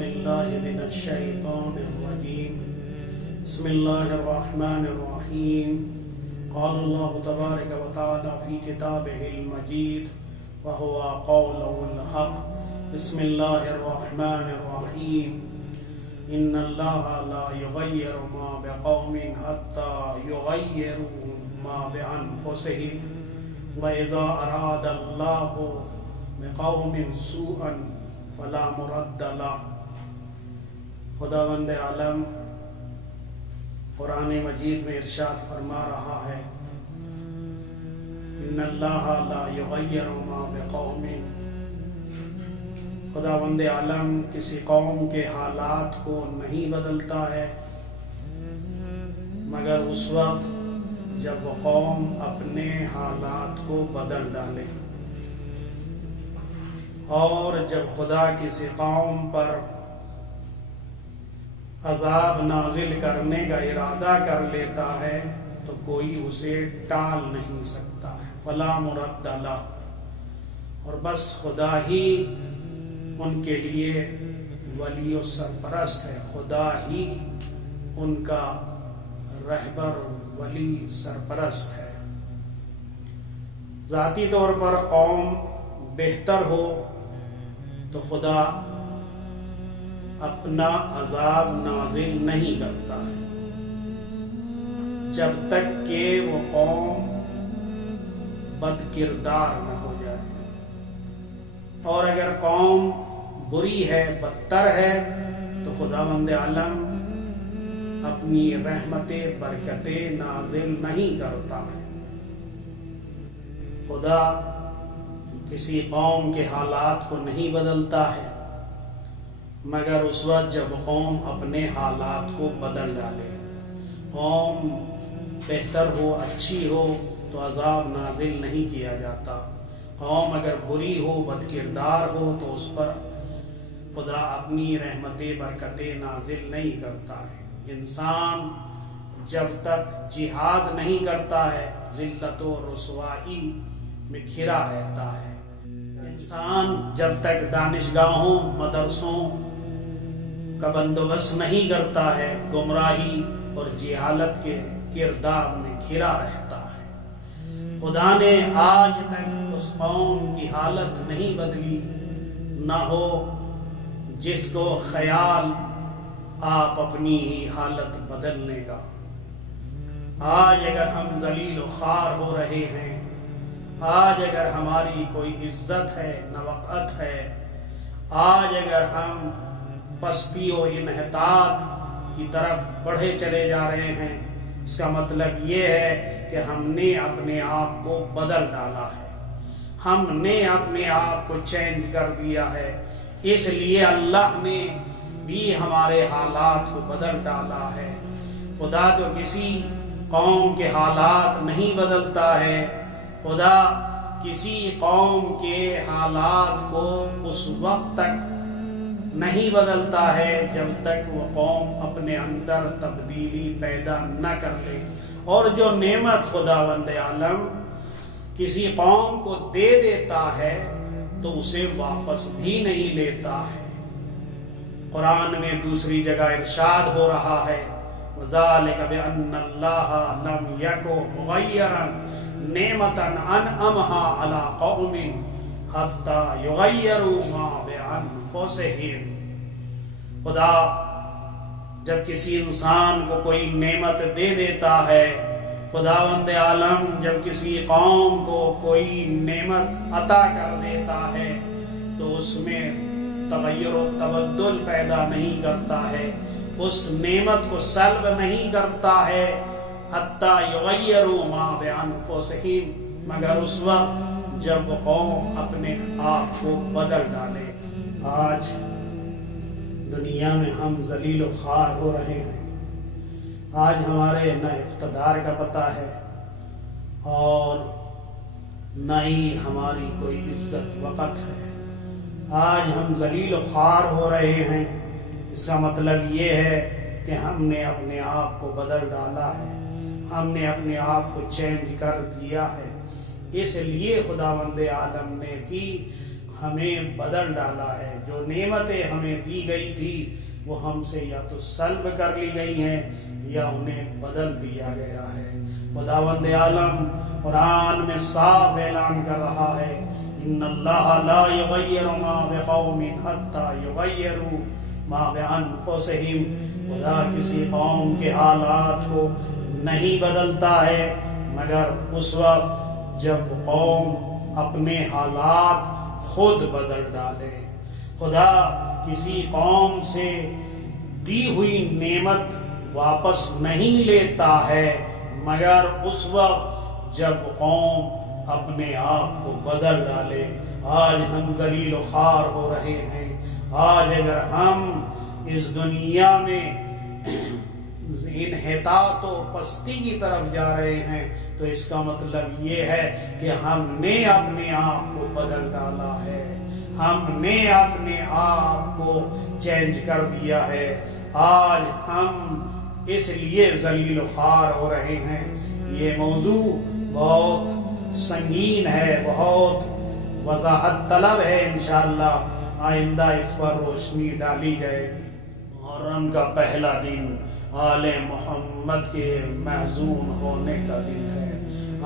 بالله من الشيطان الرجيم بسم الله الرحمن الرحيم قال الله تبارك وتعالى في كتابه المجيد وهو قوله الحق بسم الله الرحمن الرحيم إن الله لا يغير ما بقوم حتى يغيروا ما بأنفسهم وإذا أراد الله بقوم سوءا فلا مرد له۔ خداوند عالم قرآن مجید میں ارشاد فرما رہا ہے ان اللہ لا یغیر ما بقوم، خداوند عالم کسی قوم کے حالات کو نہیں بدلتا ہے مگر اس وقت جب وہ قوم اپنے حالات کو بدل ڈالے، اور جب خدا کسی قوم پر عذاب نازل کرنے کا ارادہ کر لیتا ہے تو کوئی اسے ٹال نہیں سکتا ہے، فلا مرد لہ، اور بس خدا ہی ان کے لیے ولی و سرپرست ہے، خدا ہی ان کا رہبر ولی سرپرست ہے۔ ذاتی طور پر قوم بہتر ہو تو خدا اپنا عذاب نازل نہیں کرتا ہے جب تک کہ وہ قوم بد کردار نہ ہو جائے، اور اگر قوم بری ہے، بدتر ہے، تو خداوند عالم اپنی رحمتیں برکتیں نازل نہیں کرتا ہے۔ خدا کسی قوم کے حالات کو نہیں بدلتا ہے مگر اس وقت جب قوم اپنے حالات کو بدل ڈالے۔ قوم بہتر ہو، اچھی ہو تو عذاب نازل نہیں کیا جاتا، قوم اگر بری ہو، بد کردار ہو تو اس پر خدا اپنی رحمتیں برکتیں نازل نہیں کرتا ہے۔ انسان جب تک جہاد نہیں کرتا ہے ذلت و رسوائی میں گھرا رہتا ہے۔ انسان جب تک دانشگاہوں، مدرسوں کا بندوبست نہیں کرتا ہے گمراہی اور جہالت کے کردار میں گھرا رہتا ہے۔ خدا نے آج تک اس قوم کی حالت نہیں بدلی، نہ ہو جس کو خیال آپ اپنی ہی حالت بدلنے کا۔ آج اگر ہم ذلیل و خوار ہو رہے ہیں، آج اگر ہماری کوئی عزت ہے، نہ وقعت ہے، آج اگر ہم پستی و انحطاط کی طرف بڑھے چلے جا رہے ہیں، اس کا مطلب یہ ہے کہ ہم نے اپنے آپ کو بدل ڈالا ہے، ہم نے اپنے آپ کو چینج کر دیا ہے۔ اس لیے اللہ نے بھی ہمارے حالات کو بدل ڈالا ہے۔ خدا تو کسی قوم کے حالات نہیں بدلتا ہے، خدا کسی قوم کے حالات کو اس وقت تک نہیں بدلتا ہے جب تک وہ قوم اپنے اندر تبدیلی پیدا نہ کر لے، اور جو نعمت خداوند عالم کسی قوم کو دے دیتا ہے تو اسے واپس بھی نہیں لیتا ہے۔ قرآن میں دوسری جگہ ارشاد ہو رہا ہے وَذَلِكَ بِأَنَّ اللَّهَ لَمْ يَكُ مُغَيِّرًا نِعْمَةً أَنْعَمَهَا عَلَىٰ قَوْمٍ حَتَّى يُغَيِّرُوا مَا بِأَنفُسِهِمْ۔ خدا جب کسی انسان کو کوئی نعمت دے دیتا ہے، خداوند عالم جب کسی قوم کو کوئی نعمت عطا کر دیتا ہے تو اس میں تغیر و تبدل پیدا نہیں کرتا ہے، اس نعمت کو سلب نہیں کرتا ہے، حتی یغیروا ما بانفسہم، مگر اس وقت جب وہ قوم اپنے آپ کو بدل ڈالے۔ آج دنیا میں ہم ذلیل و خوار ہو رہے ہیں، آج ہمارے نہ اقتدار کا پتہ ہے اور نہ ہی ہماری کوئی عزت وقت ہے۔ آج ہم ذلیل و خوار ہو رہے ہیں، اس کا مطلب یہ ہے کہ ہم نے اپنے آپ کو بدل ڈالا ہے، ہم نے اپنے آپ کو چینج کر دیا ہے۔ اس لیے خداوند عالم نے بھی ہمیں بدل ڈالا ہے، جو نعمتیں ہمیں دی گئی تھی وہ ہم سے یا تو سلب کر لی گئی ہیں یا انہیں بدل دیا گیا ہے۔ خداوند عالم قرآن میں صاف اعلان کر رہا ہے، ان اللہ لا یغیر ما بقوم حتی یغیروا ما بانفسہم۔ خدا کسی قوم کے حالات کو نہیں بدلتا ہے مگر اس وقت جب قوم اپنے حالات خود بدل ڈالے۔ خدا کسی قوم سے دی ہوئی نعمت واپس نہیں لیتا ہے مگر اس وقت جب قوم اپنے آپ کو بدل ڈالے۔ آج ہم ذلیل و خوار ہو رہے ہیں۔ آج اگر ہم اس دنیا میں انحطاط و پستی کی طرف جا رہے ہیں تو اس کا مطلب یہ ہے کہ ہم نے اپنے آپ کو بدل ڈالا ہے، ہم نے اپنے آپ کو چینج کر دیا ہے۔ آج ہم اس لیے ذلیل و خوار ہو رہے ہیں۔ یہ موضوع بہت سنگین ہے، بہت وضاحت طلب ہے، انشاءاللہ آئندہ اس پر روشنی ڈالی جائے گی۔ محرم کا پہلا دن آل محمد کے محزون ہونے کا دن ہے۔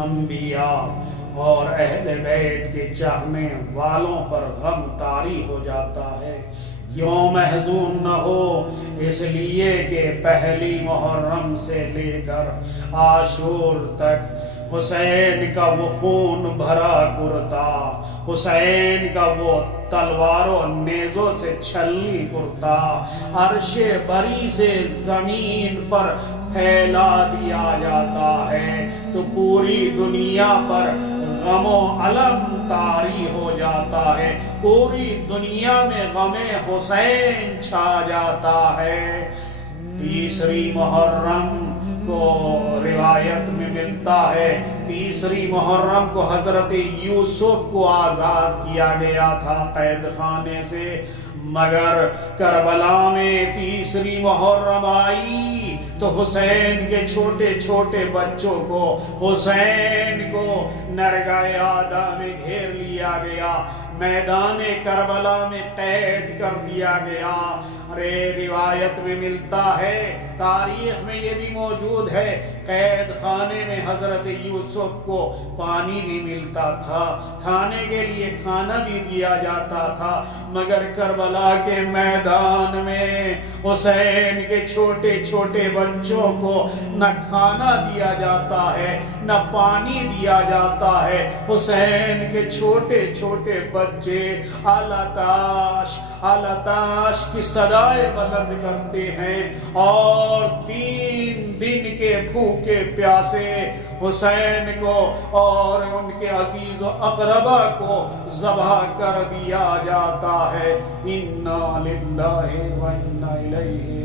انبیاء اور اہل بیت کے چاہنے والوں پر غم طاری ہو جاتا ہے۔ کیوں محزون نہ ہو؟ اس لیے کہ پہلی محرم سے لے کر عاشور تک حسین کا وہ خون بھرا کرتا، حسین کا وہ تلواروں نیزوں سے چھلنی کرتا عرش بری سے زمین پر پھیلا دیا جاتا ہے تو پوری دنیا پر غم و علم طاری ہو جاتا ہے، پوری دنیا میں غم حسین چھا جاتا ہے۔ تیسری محرم کو روایت میں ملتا ہے، تیسری محرم کو حضرت یوسف کو آزاد کیا گیا تھا قید خانے سے، مگر کربلا میں تیسری محرم آئی تو حسین کے چھوٹے چھوٹے بچوں کو، حسین کو نرگہ آدھا میں گھیر لیا گیا، میدان کربلا میں قید کر دیا گیا۔ روایت میں ملتا ہے، تاریخ میں یہ بھی موجود ہے، قید خانے میں حضرت یوسف کو پانی بھی ملتا تھا، کھانے کے لیے کھانا بھی دیا جاتا تھا، مگر کربلا کے میدان میں حسین کے چھوٹے چھوٹے بچوں کو نہ کھانا دیا جاتا ہے نہ پانی دیا جاتا ہے۔ حسین کے چھوٹے چھوٹے بچے آلتاش کی صدائیں بلند کرتے ہیں اور 3 دن کے بھوکے پیاسے حسین کو اور ان کے عزیز و اقربا کو ذبح کر دیا جاتا ہے۔ انا للہ و انا الیہ